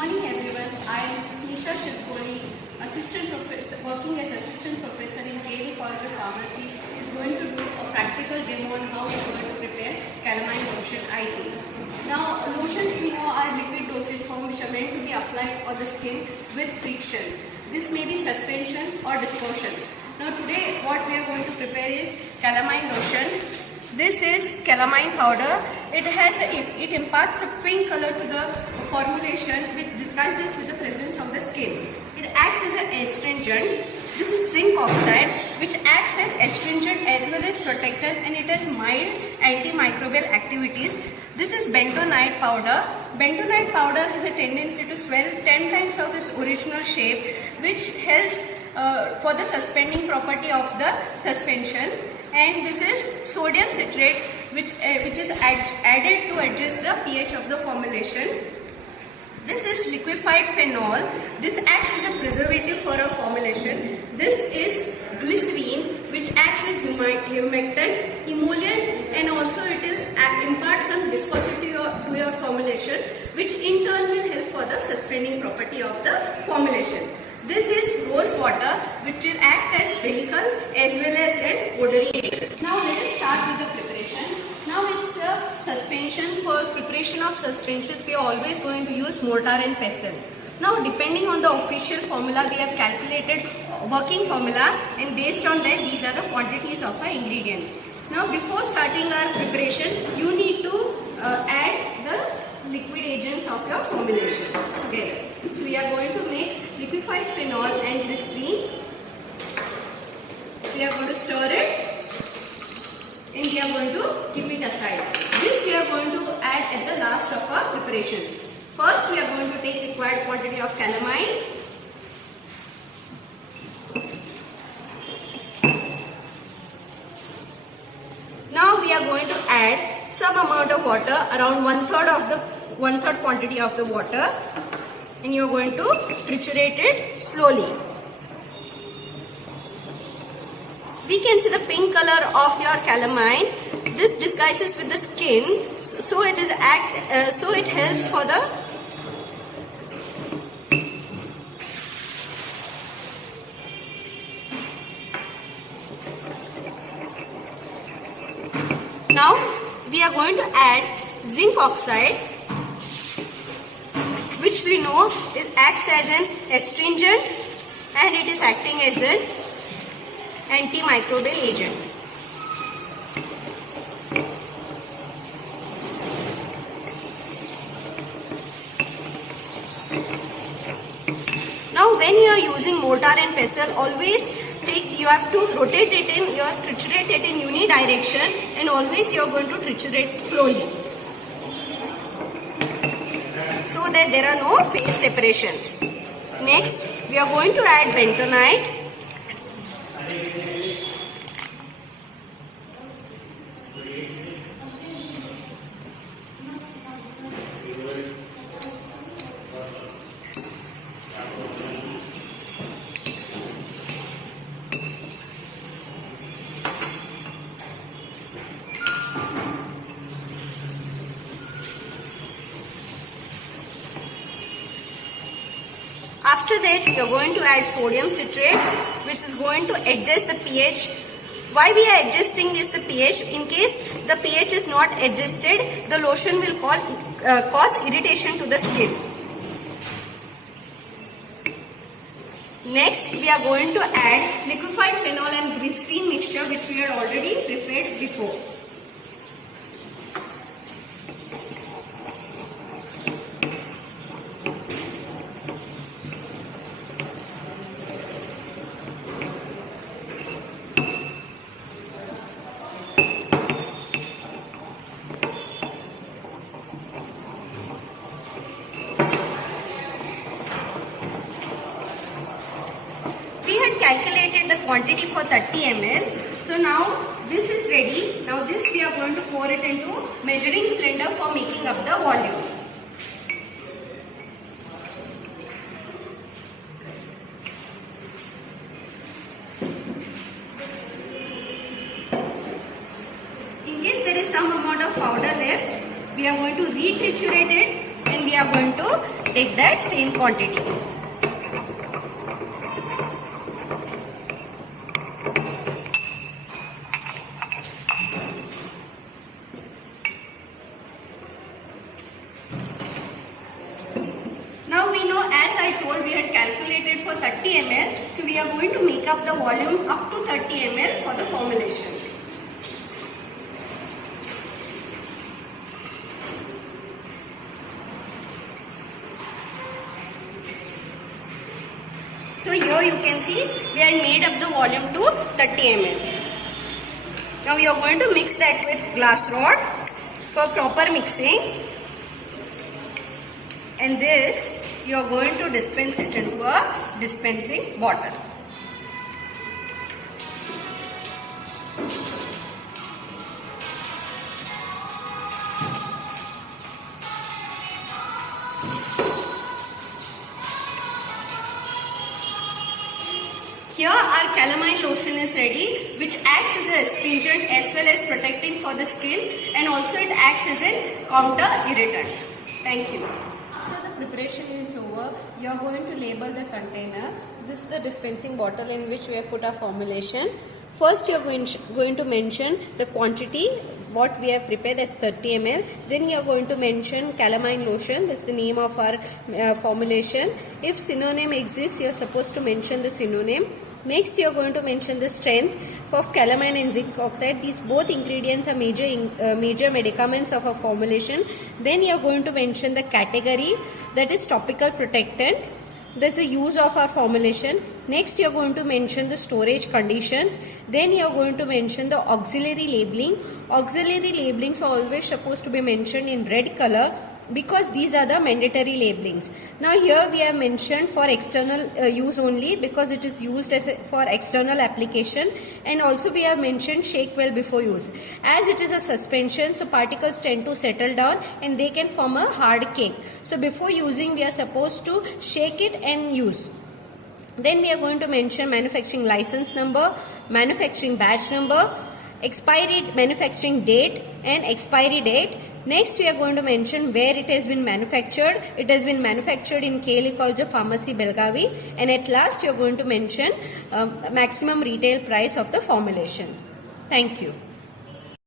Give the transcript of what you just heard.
morning everyone. I am Susmisha Shivkoli, working as assistant professor in KV College of Pharmacy, is going to do a practical demo on how we are going to prepare calamine lotion IT. Now lotions we know are liquid dosage form which are meant to be applied on the skin with friction. This may be suspensions or dispersions. Now today what we are going to prepare is calamine lotion. This is calamine powder. It imparts a pink color to the formulation which disguises with the presence of the skin. It acts as an astringent. This is zinc oxide which acts as astringent as well as protectant, and it has mild antimicrobial activities. This is bentonite powder. Bentonite powder has a tendency to swell 10 times of its original shape, which helps for the suspending property of the suspension. And this is sodium citrate which is added to adjust the pH of the formulation. This is liquefied phenol. This acts as a preservative for a formulation. This is glycerine which acts as humectant, emollient, and also it will impart some viscosity to your formulation, which in turn will help for the suspending property of the formulation. This is rose water which will act as vehicle as well as an odoring agent. Now let us start with the preparation. Now it's a suspension. For preparation of suspensions we are always going to use mortar and pestle. Now depending on the official formula we have calculated working formula, and based on that these are the quantities of our ingredient. Now before starting our preparation you need to add the liquid agents of your formulation. Okay. So we are going to mix liquefied phenol and glycerine. We are going to stir it and we are going to keep it aside. This we are going to add at the last of our preparation. First we are going to take required quantity of calamine. Now we are going to add some amount of water, around one third quantity of the water. And you are going to triturate it slowly. We can see the pink color of your calamine. This disguises with the skin, so it helps for the Now we are going to add zinc oxide, which we know it acts as an astringent and it is acting as an antimicrobial agent. Now when you are using mortar and pestle, always you have to rotate it in, triturate it in unidirection, and always you are going to triturate slowly, so that there are no phase separations. Next, we are going to add bentonite. After that, we are going to add sodium citrate, which is going to adjust the pH. Why we are adjusting is the pH. In case the pH is not adjusted, the lotion will cause irritation to the skin. Next, we are going to add liquefied phenol and glycerine mixture, which we had already prepared before. Calculated the quantity for 30 ml. So now this is ready. Now this we are going to pour it into measuring cylinder for making up the volume. In case there is some amount of powder left, we are going to retriturate it and we are going to take that same quantity. Now we know, as I told, we had calculated for 30 ml, so we are going to make up the volume up to 30 ml for the formulation. So here you can see we had made up the volume to 30 ml. Now we are going to mix that with glass rod for proper mixing, and this you are going to dispense it into a dispensing bottle. Here our calamine lotion is ready, which acts as an astringent as well as protecting for the skin, and also it acts as a counter irritant. Thank you. After the preparation is over, you are going to label the container. This is the dispensing bottle in which we have put our formulation. First you are going to mention the quantity what we have prepared, that's 30 ml. Then you are going to mention calamine lotion, that's the name of our formulation. If synonym exists, you are supposed to mention the synonym. Next you are going to mention the strength of calamine and zinc oxide. These both ingredients are major medicaments of a formulation. Then you are going to mention the category, that is topical protectant. That's the use of our formulation. Next you are going to mention the storage conditions. Then you are going to mention the auxiliary labeling. Auxiliary labelings are always supposed to be mentioned in red color because these are the mandatory labelings. Now here we have mentioned for external use only because it is used for external application, and also we have mentioned shake well before use. As it is a suspension, so particles tend to settle down and they can form a hard cake. So before using we are supposed to shake it and use. Then we are going to mention manufacturing license number, manufacturing batch number, expiry manufacturing date and expiry date. Next we are going to mention where it has been manufactured. It has been manufactured in KLE College of Pharmacy, Belgavi. And at last you are going to mention maximum retail price of the formulation. Thank you.